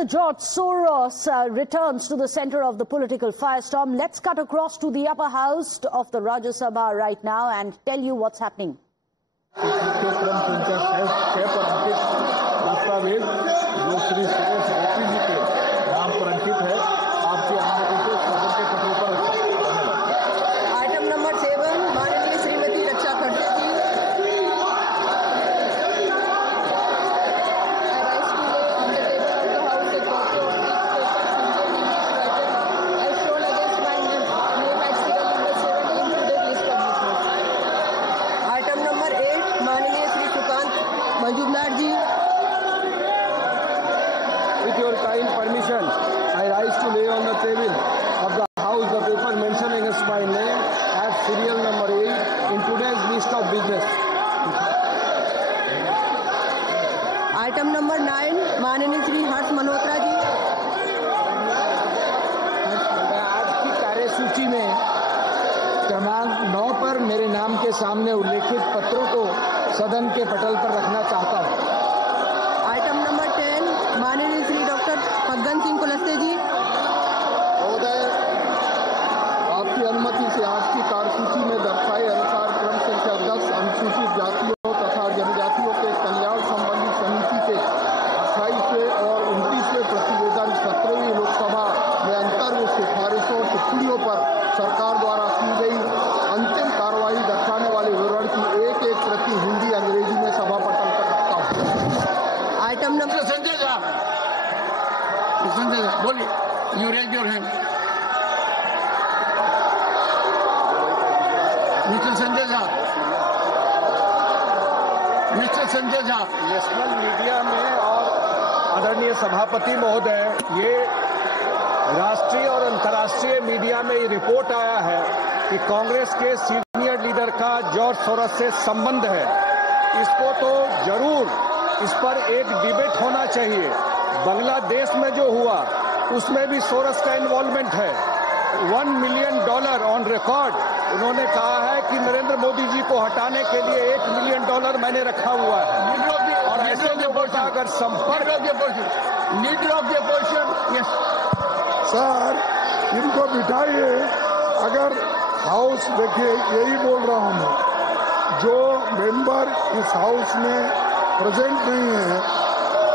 Mr. George Soros returns to the center of the political firestorm. Let's cut across to the upper house of the Rajya Sabha right now and tell you what's happening. Item number 7 माननीय श्रीमती रक्षा खड़से जी। मजूमदार जी। With your kind permission, I rise to lay on the table of the House the paper mentioning as my name at serial number 8 in today's list of business. Item number 9 माननीय श्री हर्ष मल्होत्रा जी। आज की कार्यसूची में क्रमांक 9 पर मेरे नाम के सामने उल्लेखित पत्रों को सदन के पटल पर रखना चाहता हूं। आइटम नंबर 10 माननीय श्री डॉक्टर फग्गन सिंह कुलस्ते जी। महोदय, आपकी अनुमति से आज की कार्यसूची में दर्शाए अनुसार क्रम संख्या 10 अनुसूचित जातियों तथा जनजातियों के कल्याण संबंधी समिति के 28वें और 29वें प्रतिवेदन 17वीं लोकसभा में अंतर्गत सिफारिशों टिप्पणियों पर सरकार द्वारा की गई अंतिम कार्रवाई दर्शाने वाले विवरण की एक प्रति हिंदी अंग्रेजी में सभा पटल पर रखता हूं। आइटम नंबर संजय झा बोलिए, you raise your hand. Mister Sanjay Jha, national media में और आदरणीय सभापति महोदय, ये राष्ट्रीय और अंतर्राष्ट्रीय मीडिया में ये रिपोर्ट आया है कि कांग्रेस के सीनियर लीडर का जॉर्ज सोरोस से संबंध है। इसको तो जरूर इस पर एक डिबेट होना चाहिए। बांग्लादेश में जो हुआ उसमें भी सोरोस का इन्वॉल्वमेंट है। $1 मिलियन ऑन रिकॉर्ड उन्होंने कहा है कि नरेंद्र मोदी जी को हटाने के लिए $1 मिलियन मैंने रखा हुआ है। और ऐसे लोगों का अगर संपर्क सर, इनको बिठाइए। अगर हाउस देखिए, यही बोल रहा हूं मैं, जो मेंबर इस हाउस में प्रेजेंट नहीं है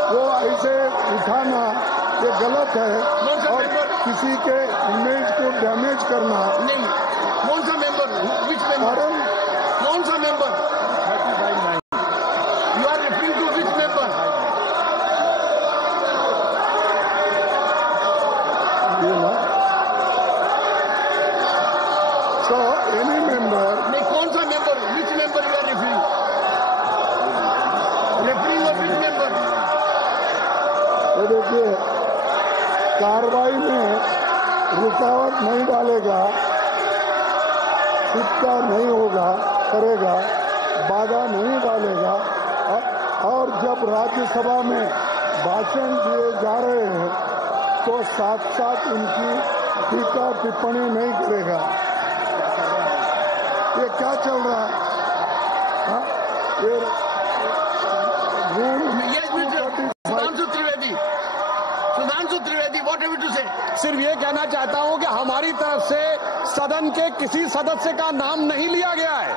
वो ऐसे उठाना ये गलत है और किसी के इमेज को डैमेज करना नहीं। कौन सा मेंबर? Which member? कौन सा member? You are referring to which member? So any member. नहीं, कौन सा member? Which member you are referring? Referring of which member? तो देखिए, कार्रवाई में रुकावट नहीं डालेगा, चिंता नहीं होगा, करेगा, बाधा नहीं डालेगा। और जब राज्यसभा में भाषण दिए जा रहे हैं तो साथ साथ उनकी टीका टिप्पणी नहीं करेगा। ये क्या चल रहा है? ये Sudhanshu Trivedi, what have you to say? सिर्फ ये कहना चाहता हूं कि हमारी तरफ से सदन के किसी सदस्य का नाम नहीं लिया गया है।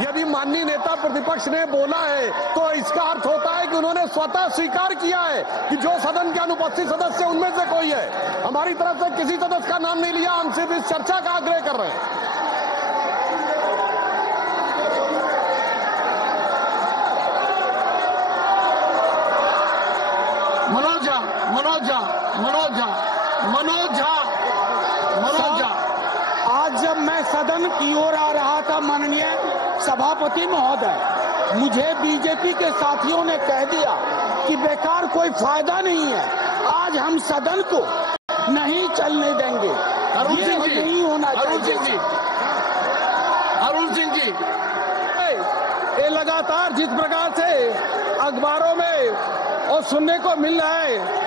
यदि माननीय नेता प्रतिपक्ष ने बोला है तो इसका अर्थ होता है कि उन्होंने स्वतः स्वीकार किया है कि जो सदन के अनुपस्थित सदस्य उनमें से कोई है। हमारी तरफ से किसी सदस्य का नाम नहीं लिया, हम सिर्फ इस चर्चा का आग्रह कर रहे हैं। मनोज झा, आज जब मैं सदन की ओर आ रहा था माननीय सभापति महोदय, मुझे बीजेपी के साथियों ने कह दिया कि बेकार कोई फायदा नहीं है, आज हम सदन को नहीं चलने देंगे। ये नहीं होना चाहिए। अरुण सिंह जी, ये लगातार जिस प्रकार से अखबारों में और सुनने को मिल रहा है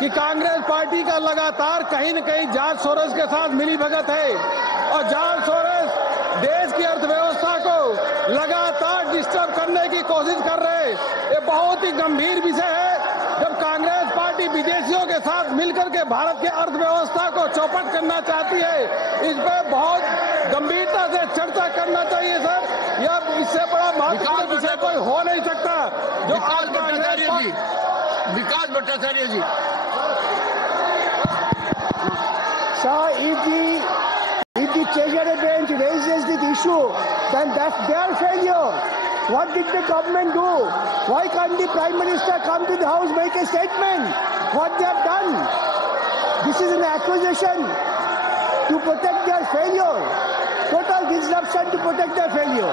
कि कांग्रेस पार्टी का लगातार कहीं न कहीं जॉर्ज सोरोस के साथ मिलीभगत है और जॉर्ज सोरोस देश की अर्थव्यवस्था को लगातार डिस्टर्ब करने की कोशिश कर रहे हैं। ये बहुत ही गंभीर विषय है। जब कांग्रेस पार्टी पार्टी विदेशियों के साथ मिलकर के भारत की अर्थव्यवस्था को चौपट करना चाहती है। इस पर बहुत गंभीरता से चर्चा करना चाहिए सर। यह इससे बड़ा महत्वपूर्ण विषय कोई हो नहीं सकता। जो विकास भट्टाचार्य जी If the treasury bench raises this issue, then that's their failure. What did the government do? Why can't the Prime Minister come to the House, make a statement? What they have done? This is an accusation to protect their failure. Total disruption to protect their failure.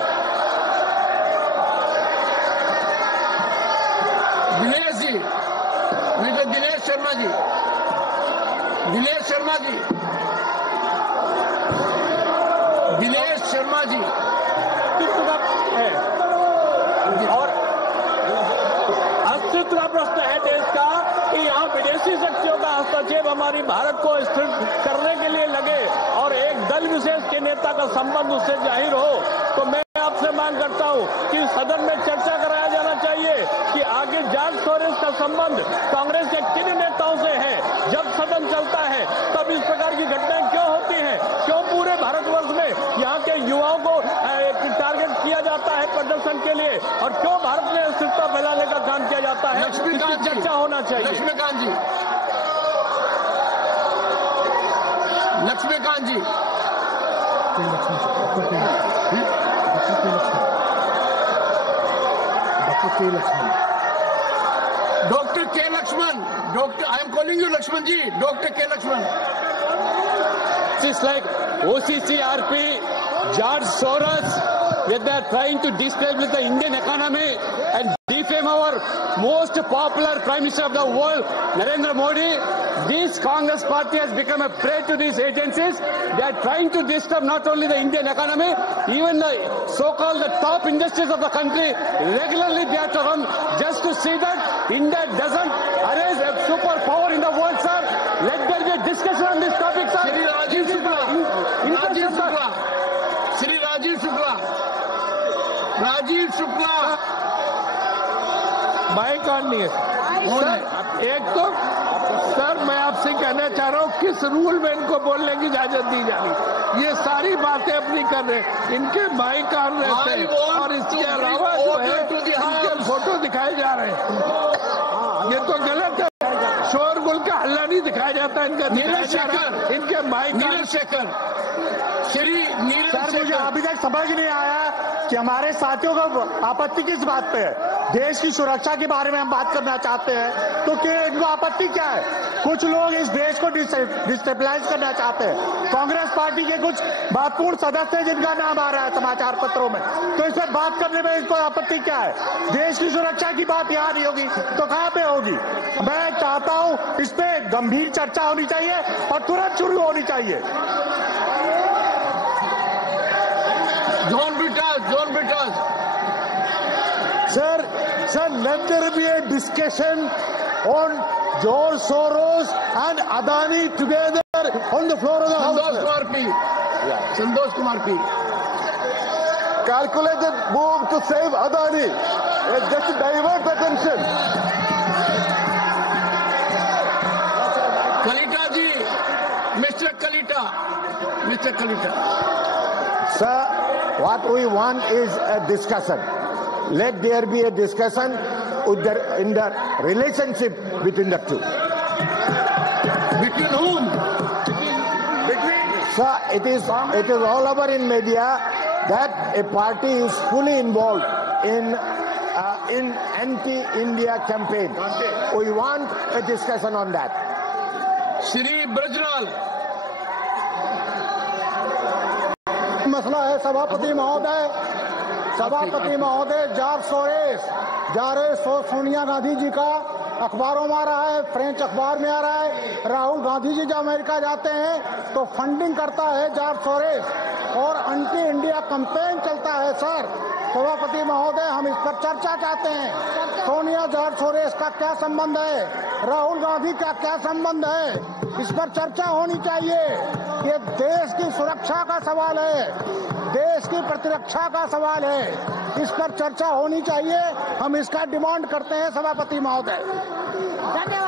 Dinesh ji, mister Dinesh Sharma ji, Dinesh Sharma ji, Dinesh Sharma ji है और अस्तित्व का प्रश्न है देश का कि यहाँ विदेशी शक्तियों का हस्तक्षेप हमारी भारत को स्थिर करने के लिए लगे और एक दल विशेष के नेता का संबंध उससे जाहिर हो, तो मैं आपसे मांग करता हूँ कि सदन में चर्चा कराया जाना चाहिए कि आगे जॉर्ज सोरोस का संबंध कांग्रेस के किन नेताओं से है। जब सदन चलता है तब इस प्रकार की घटनाएं क्यों होती हैं? क्यों पूरे भारतवर्ष में यहाँ के युवाओं को टारगेट किया जाता है प्रदर्शन के लिए और क्यों भारत में अस्थिरता फैलाने का काम किया जाता है? इसकी चर्चा होना चाहिए। Laxmikant ji, Laxmikant ji, doctor K Laxman, doctor I am calling you Laxman ji, doctor K Laxman. It's like OCCRP, George Soros, where they are trying to destabilize the Indian economy and defame our most popular Prime Minister of the world, Narendra Modi. This Congress party has become a prey to these agencies. They are trying to disturb not only the Indian economy, even the so-called the top industries of the country. Regularly they are to come just to see that India doesn't arise a superpower in the world, sir. Let there be a discussion on this topic, sir. Shri Rajiv Shukla, Rajiv Shukla, Shri Rajiv Shukla, Rajiv Shukla, mike on नहीं है। एक तो sir मैं आपसे कहना चाह रहा हूँ किस रूल में इनको बोलने की इजाजत दी जा रही। ये सारी बातें अपनी कर रहे हैं, इनके माइक ऑन रहते हैं और इसके अलावा जो है इनके फोटो दिखाए जा रहे हैं। ये तो गलत है। शोरगुल का हल्ला नहीं दिखाया जाता इनका, नीरज शेखर, इनके माइक। नीरज शेखर, श्री नीरज सर मुझे अभी तक समझ नहीं आया कि हमारे साथियों को आपत्ति किस बात पे है। देश की सुरक्षा के बारे में हम बात करना चाहते हैं तो क्या इनको आपत्ति क्या है? कुछ लोग इस देश को डिस्टेबलाइज करना चाहते हैं। कांग्रेस पार्टी के कुछ महत्वपूर्ण सदस्य जिनका नाम आ रहा है समाचार पत्रों में, तो इस पर बात करने में इनको आपत्ति क्या है? देश की सुरक्षा की बात यहाँ नहीं होगी तो कहाँ पे होगी? मैं चाहता हूँ इस पे गंभीर चर्चा होनी चाहिए और तुरंत शुरू होनी चाहिए। John Brittas, Sir, let there be a discussion on George Soros and Adani together on the floor of the House. Santosh Kumar P, Calculated move to save Adani, just to divert attention. Kalita ji, mister Kalita. Sir, what we want is a discussion. Let there be a discussion in the relationship between the two. Between whom? Sir, it is all over in media that a party is fully involved in anti-India campaign. We want a discussion on that. Shri Brijlal, मसला है सभापति महोदय, George Sonia Gandhi ji का अखबारों में आ रहा है, French अखबार में आ रहा है। राहुल गांधी जी जब अमेरिका जाते हैं तो फंडिंग करता है जॉर्ज सोरोस और एंटी इंडिया कैंपेन चलता है। सर सभापति महोदय, हम इस पर चर्चा चाहते हैं। सोनिया जॉर्ज सोरोस का क्या संबंध है, राहुल गांधी का क्या संबंध है, इस पर चर्चा होनी चाहिए। ये देश की सुरक्षा का सवाल है, देश की प्रतिरक्षा का सवाल है, इस पर चर्चा होनी चाहिए। हम इसका डिमांड करते हैं सभापति महोदय। धन्यवाद।